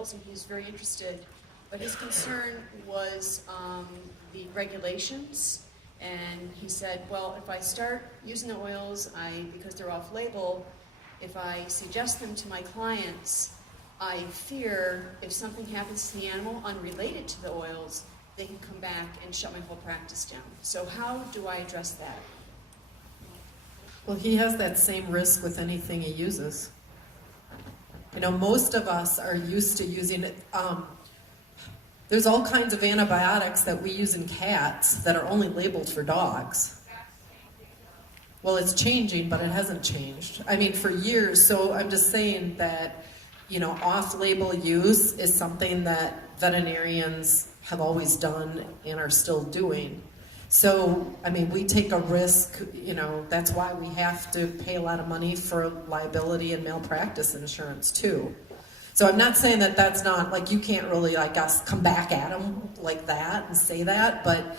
oils, and he's very interested. But his concern was the regulations. And he said, well, if I start using the oils, because they're off-label, if I suggest them to my clients, I fear if something happens to the animal unrelated to the oils, they can come back and shut my whole practice down. So how do I address that? Well, he has that same risk with anything he uses. You know, most of us are used to using it. There's all kinds of antibiotics that we use in cats that are only labeled for dogs. Well, it's changing, but it hasn't changed. I mean, for years. So I'm just saying that, you know, off-label use is something that veterinarians have always done and are still doing. So, I mean, we take a risk, you know, that's why we have to pay a lot of money for liability and malpractice insurance too. So I'm not saying that that's not, like, you can't really, I guess, come back at them like that and say that, but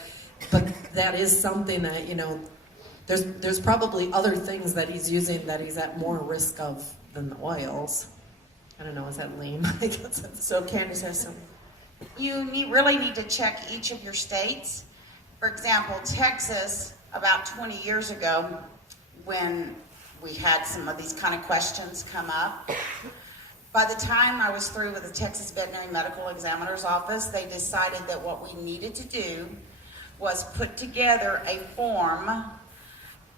that is something that, you know, there's probably other things that he's using that he's at more risk of than the oils. I don't know, is that lame? I guess that's... So Candace has some. You really need to check each of your states. For example, Texas, about 20 years ago, when we had some of these kind of questions come up, by the time I was through with the Texas Veterinary Medical Examiner's Office, they decided that what we needed to do was put together a form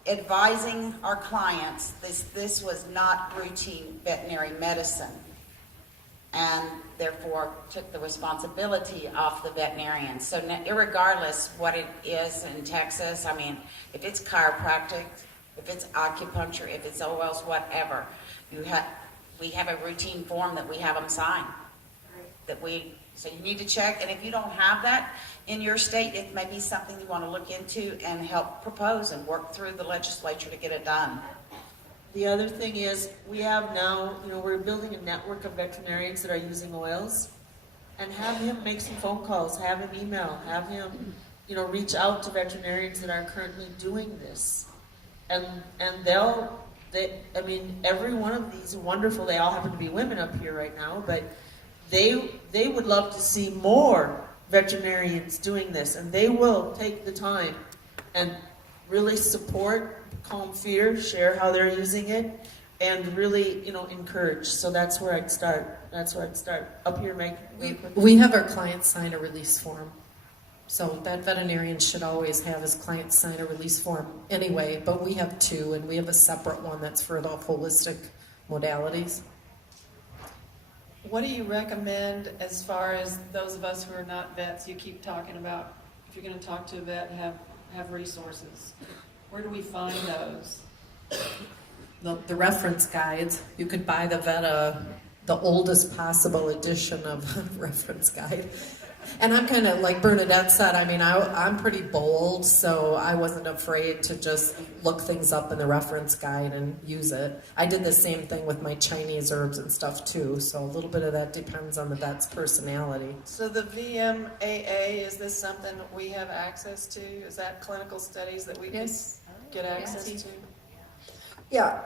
advising our clients this was not routine veterinary medicine, and therefore took the responsibility off the veterinarian. So irregardless what it is in Texas, I mean, if it's chiropractic, if it's acupuncture, if it's oils, whatever, we have a routine form that we have them sign. So you need to check, and if you don't have that in your state, it may be something you want to look into and help propose and work through the legislature to get it done. The other thing is, we have now, you know, we're building a network of veterinarians that are using oils, and have him make some phone calls, have him email, have him, you know, reach out to veterinarians that are currently doing this. And I mean, every one of these are wonderful. They all happen to be women up here right now, but they would love to see more veterinarians doing this, and they will take the time and really support, calm fear, share how they're using it, and really, you know, encourage. So that's where I'd start. Up here, Meg. We have our clients sign a release form. So that veterinarian should always have his clients sign a release form anyway, but we have two, and we have a separate one that's for the holistic modalities. What do you recommend as far as those of us who are not vets? You keep talking about if you're going to talk to a vet, have resources. Where do we find those? The reference guides. You could buy the oldest possible edition of a reference guide. And I'm kind of like Bernadette said, I mean, I'm pretty bold, so I wasn't afraid to just look things up in the reference guide and use it. I did the same thing with my Chinese herbs and stuff too, so a little bit of that depends on the vet's personality. So the VMAA, is this something that we have access to? Is that clinical studies that we can get access to? Yeah,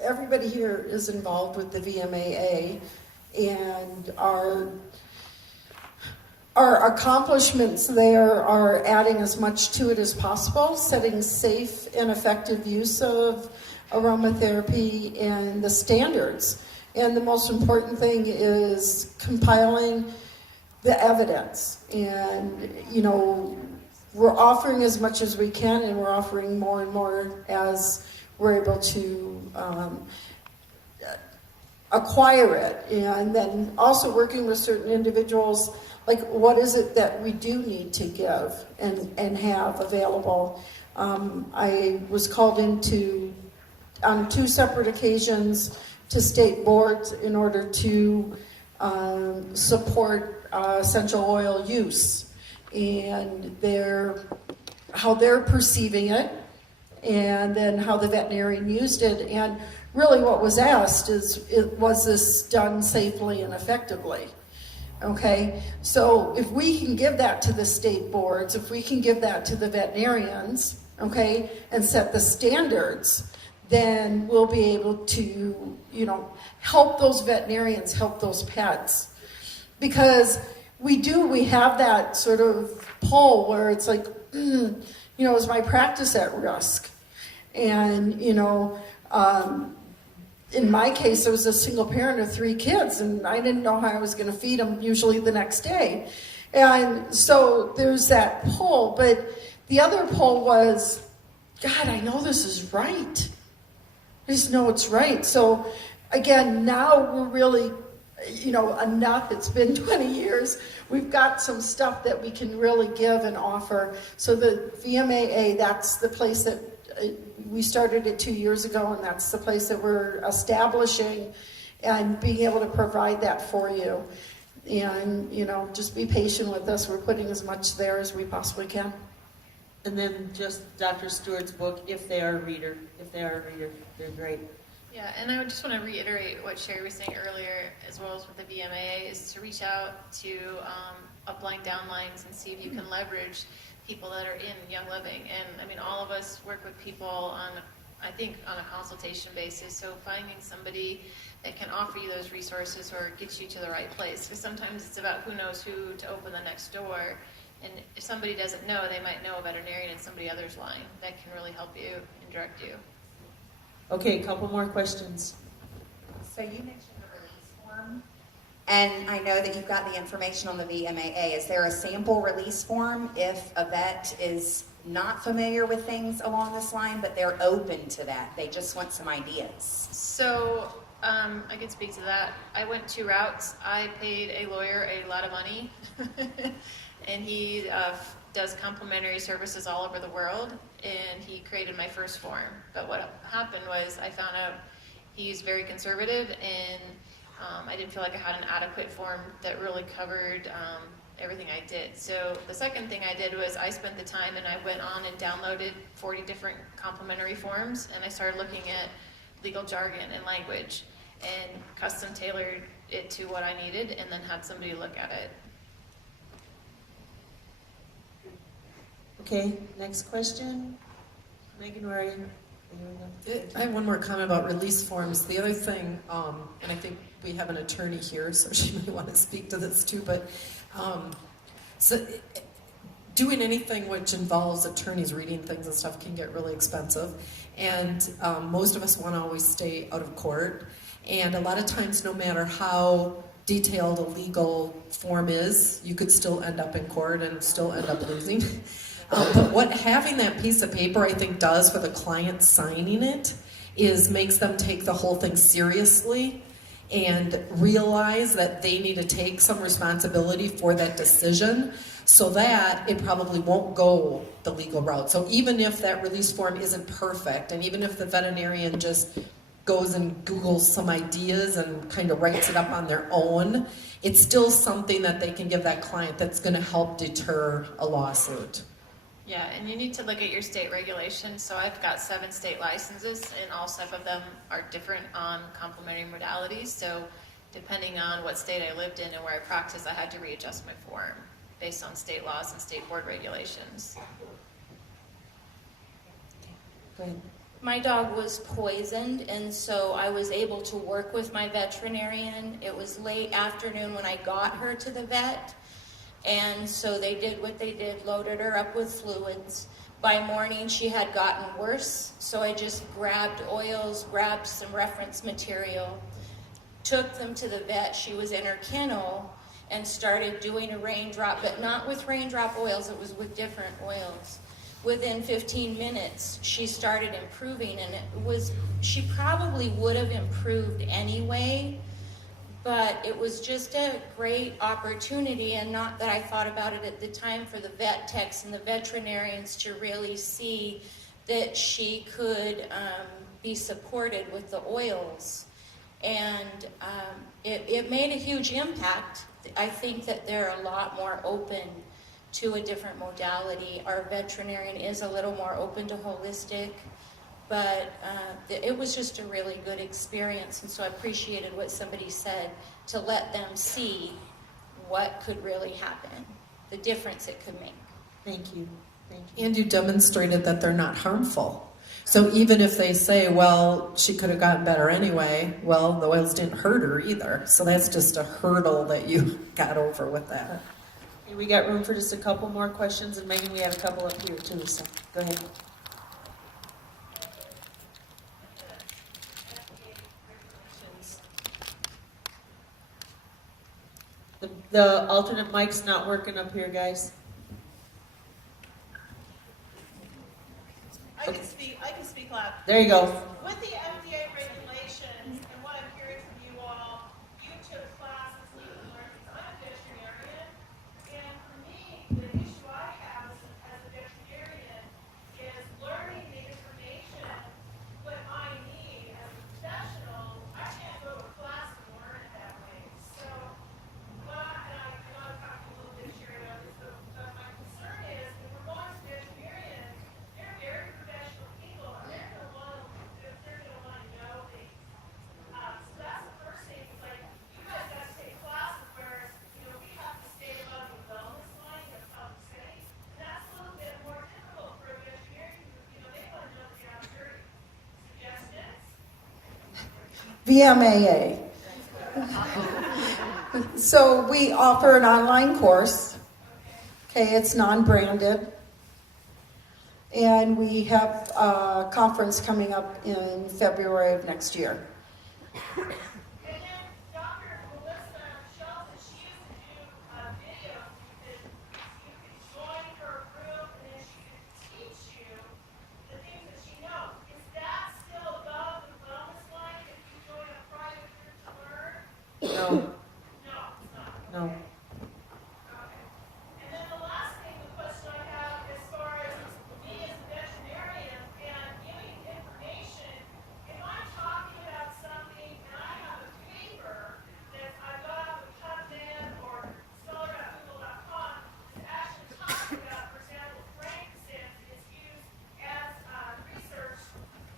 everybody here is involved with the VMAA, and our accomplishments there are adding as much to it as possible, setting safe and effective use of aromatherapy and the standards. And the most important thing is compiling the evidence. And, you know, we're offering as much as we can, and we're offering more and more as we're able to acquire it. And then also working with certain individuals, like, what is it that we do need to give and have available? I was called into, on 2 separate occasions, to state boards in order to support essential oil use, and how they're perceiving it, and then how the veterinarian used it. And really what was asked is, was this done safely and effectively? Okay, so if we can give that to the state boards, if we can give that to the veterinarians, okay, and set the standards, then we'll be able to, you know, help those veterinarians, help those pets. because we have that sort of pull where it's like, is my practice at risk? And, in my case, I was a single parent of 3 kids, and I didn't know how I was going to feed them usually the next day. And so there's that pull. But the other pull was, God, I know this is right. I just know it's right. So again, now we're really, enough. It's been 20 years. We've got some stuff that we can really give and offer. So the VMAA, that's the place that we started it 2 years ago, and that's the place that we're establishing and being able to provide that for you. And, just be patient with us. We're putting as much there as we possibly can. And then just Dr. Stewart's book, If They Are a Reader. If they are a reader, they're great. Yeah, and I would just want to reiterate what Sherry was saying earlier, as well as with the VMAA, is to reach out to upline, downlines, and see if you can leverage people that are in Young Living. And I mean, all of us work with people on a consultation basis. So finding somebody that can offer you those resources or get you to the right place. Because sometimes it's about who knows who to open the next door. And if somebody doesn't know, they might know a veterinarian in somebody else's line that can really help you and direct you. Okay, a couple more questions. So you mentioned the release form, and I know that you've got the information on the VMAA. Is there a sample release form if a vet is not familiar with things along this line, but they're open to that? They just want some ideas. So I can speak to that. I went 2 routes. I paid a lawyer a lot of money, and he does complimentary services all over the world, and he created my first form. But what happened was I found out he's very conservative, and I didn't feel like I had an adequate form that really covered everything I did. So the second thing I did was I spent the time and I went on and downloaded 40 different complimentary forms, and I started looking at legal jargon and language and custom tailored it to what I needed, and then had somebody look at it. Okay, next question. Megan, where are you? I have one more comment about release forms. The other thing, and I think we have an attorney here, so she may want to speak to this too, but so doing anything which involves attorneys reading things and stuff can get really expensive. And most of us want to always stay out of court. And a lot of times, no matter how detailed a legal form is, you could still end up in court and still end up losing. But what having that piece of paper, I think, does for the client signing it is makes them take the whole thing seriously and realize that they need to take some responsibility for that decision so that it probably won't go the legal route. So even if that release form isn't perfect, and even if the veterinarian just goes and Googles some ideas and kind of writes it up on their own, it's still something that they can give that client that's going to help deter a lawsuit. Yeah, and you need to look at your state regulations. So I've got 7 state licenses, and all 7 of them are different on complementary modalities. So depending on what state I lived in and where I practiced, I had to readjust my form based on state laws and state board regulations. Go ahead. My dog was poisoned, and so I was able to work with my veterinarian. It was late afternoon when I got her to the vet. And so they did what they did, loaded her up with fluids. By morning, she had gotten worse, so I just grabbed oils, grabbed some reference material, took them to the vet. She was in her kennel and started doing a raindrop, but not with raindrop oils, it was with different oils. Within 15 minutes, she started improving, and she probably would have improved anyway, but it was just a great opportunity, and not that I thought about it at the time, for the vet techs and the veterinarians to really see that she could be supported with the oils. And it made a huge impact. I think that they're a lot more open to a different modality. Our veterinarian is a little more open to holistic, but it was just a really good experience, and so I appreciated what somebody said, to let them see what could really happen, the difference it could make. Thank you. Thank you. And you demonstrated that they're not harmful. So even if they say, well, she could have gotten better anyway, well, the oils didn't hurt her either. So that's just a hurdle that you got over with that. Okay, we got room for just a couple more questions, and Megan, we have a couple up here too, so go ahead. The alternate mic's not working up here, guys. I can speak loud. There you go. With the FDA regulations, and what I'm hearing from you all, you took classes, legal learning. I'm a veterinarian, and for me, the issue I have as a veterinarian is learning the information, what I need as a professional. I can't go to a class and learn it that way. So, and I know I've talked a little bit, Sherry, about this, but my concern is, if we're going to veterinarians, they're very professional people, and they're gonna want to know things. So that's the first thing. It's like, you guys got to take classes where, we have to stay above the wellness line of public setting. And that's a little bit more difficult for a veterinarian, they want to know the answer. Suggestions? VMAA. So we offer an online course. Okay, it's non-branded. And we have a conference coming up in February of next year. And then Dr. Melissa Schultz, she used to do videos. You could join her group, and then she could teach you the things that she knows. Is that still above the wellness line if you join a private group to learn? No, No, it's not. no. Okay. And then the last thing, the question I have as far as me as a veterinarian and giving information, if I'm talking about something and I have a paper that I got off of PubMed or scholar.google.com that's actually talking about, for example, frankincense is used as research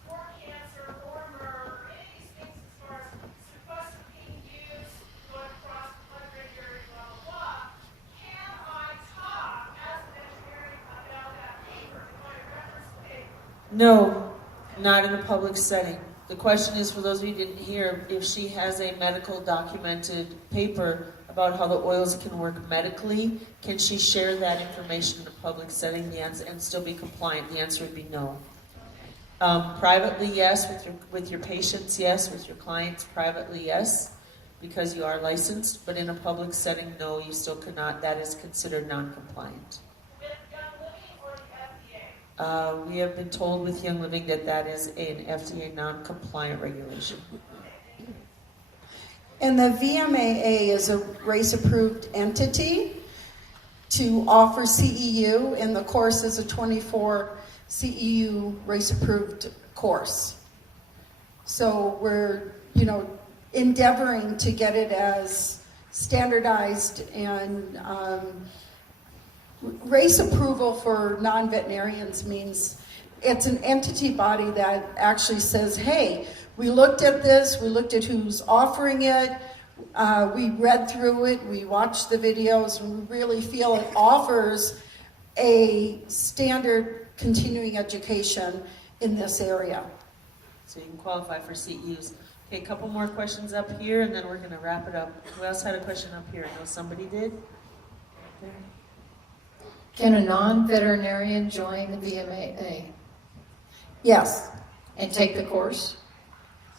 for cancer or murder, or any of these things as far as sequester being used, going across the blood-brain barrier, blah, blah, blah. Can I talk as a veterinarian about that paper? Am I a reference paper? No, not in a public setting. The question is, for those of you who didn't hear, if she has a medical documented paper about how the oils can work medically, can she share that information in a public setting? The answer, and still be compliant? The answer would be no. Privately, yes. With your patients, yes. With your clients, privately, yes, because you are licensed. But in a public setting, no, you still could not. That is considered non-compliant. With Young Living or the FDA? We have been told with Young Living that that is an FDA non-compliant regulation. And the VMAA is a race-approved entity to offer CEU, and the course is a 24 CEU race-approved course. So we're, endeavoring to get it as standardized, and race approval for non-veterinarians means it's an entity body that actually says, hey, we looked at this, we looked at who's offering it, we read through it, we watched the videos, and we really feel it offers a standard continuing education in this area. So you can qualify for CEUs. Okay, a couple more questions up here, and then we're going to wrap it up. Who else had a question up here? I know somebody did. Okay. Can a non-veterinarian join the VMAA Yes, and take the course?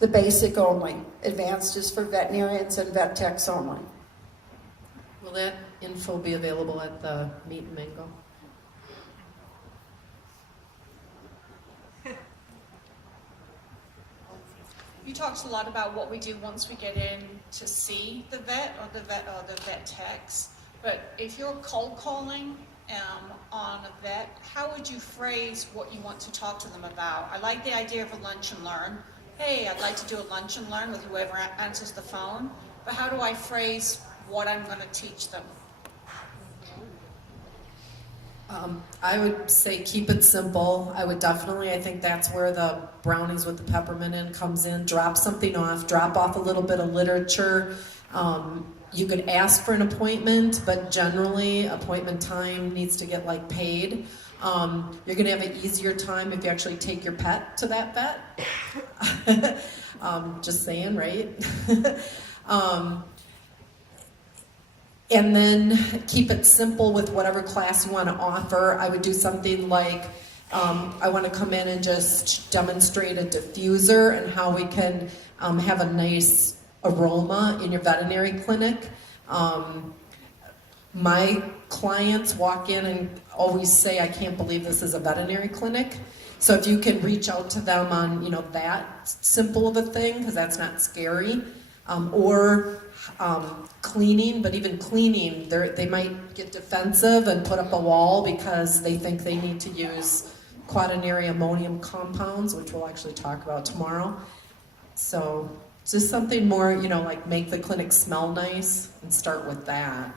the basic only. Advanced is for veterinarians and vet techs only. Will that info be available at the meet and mingle? You talked a lot about what we do once we get in to see the vet or the vet techs. But if you're cold calling on a vet, how would you phrase what you want to talk to them about? I like the idea of a lunch and learn. Hey, I'd like to do a lunch and learn with whoever answers the phone. But how do I phrase what I'm going to teach them? I would say keep it simple. I think that's where the brownies with the peppermint in comes in. Drop something off, drop off a little bit of literature. You could ask for an appointment, but generally appointment time needs to get paid. You're going to have an easier time if you actually take your pet to that vet. Just saying, right? And then keep it simple with whatever class you want to offer. I would do something like, I want to come in and just demonstrate a diffuser and how we can have a nice aroma in your veterinary clinic. My clients walk in and always say, I can't believe this is a veterinary clinic. So if you can reach out to them on, that simple of a thing, because that's not scary, or cleaning, but even cleaning, they might get defensive and put up a wall because they think they need to use quaternary ammonium compounds, which we'll actually talk about tomorrow. So just something more, like make the clinic smell nice and start with that.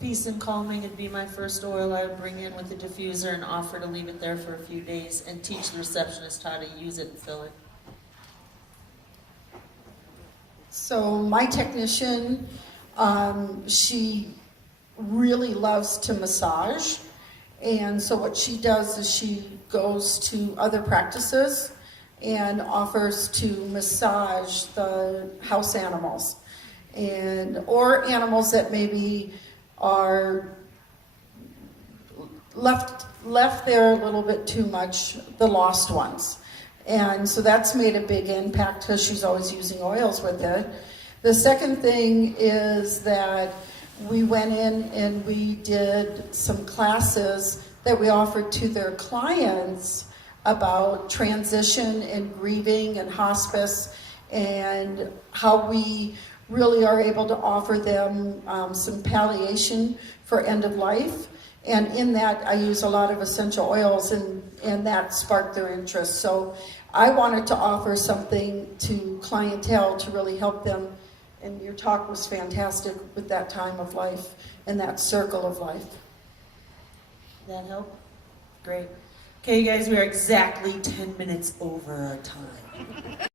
Peace and calming would be my first oil I would bring in with the diffuser and offer to leave it there for a few days and teach the receptionist how to use it and fill it. So my technician, she really loves to massage. And so what she does is she goes to other practices and offers to massage the house animals or animals that maybe are left there a little bit too much, the lost ones. And so that's made a big impact because she's always using oils with it. The second thing is that we went in and we did some classes that we offered to their clients about transition and grieving and hospice and how we really are able to offer them some palliation for end of life. And in that, I use a lot of essential oils, and that sparked their interest. So I wanted to offer something to clientele to really help them. And your talk was fantastic with that time of life and that circle of life. That help? Great. Okay, you guys, we are exactly 10 minutes over our time.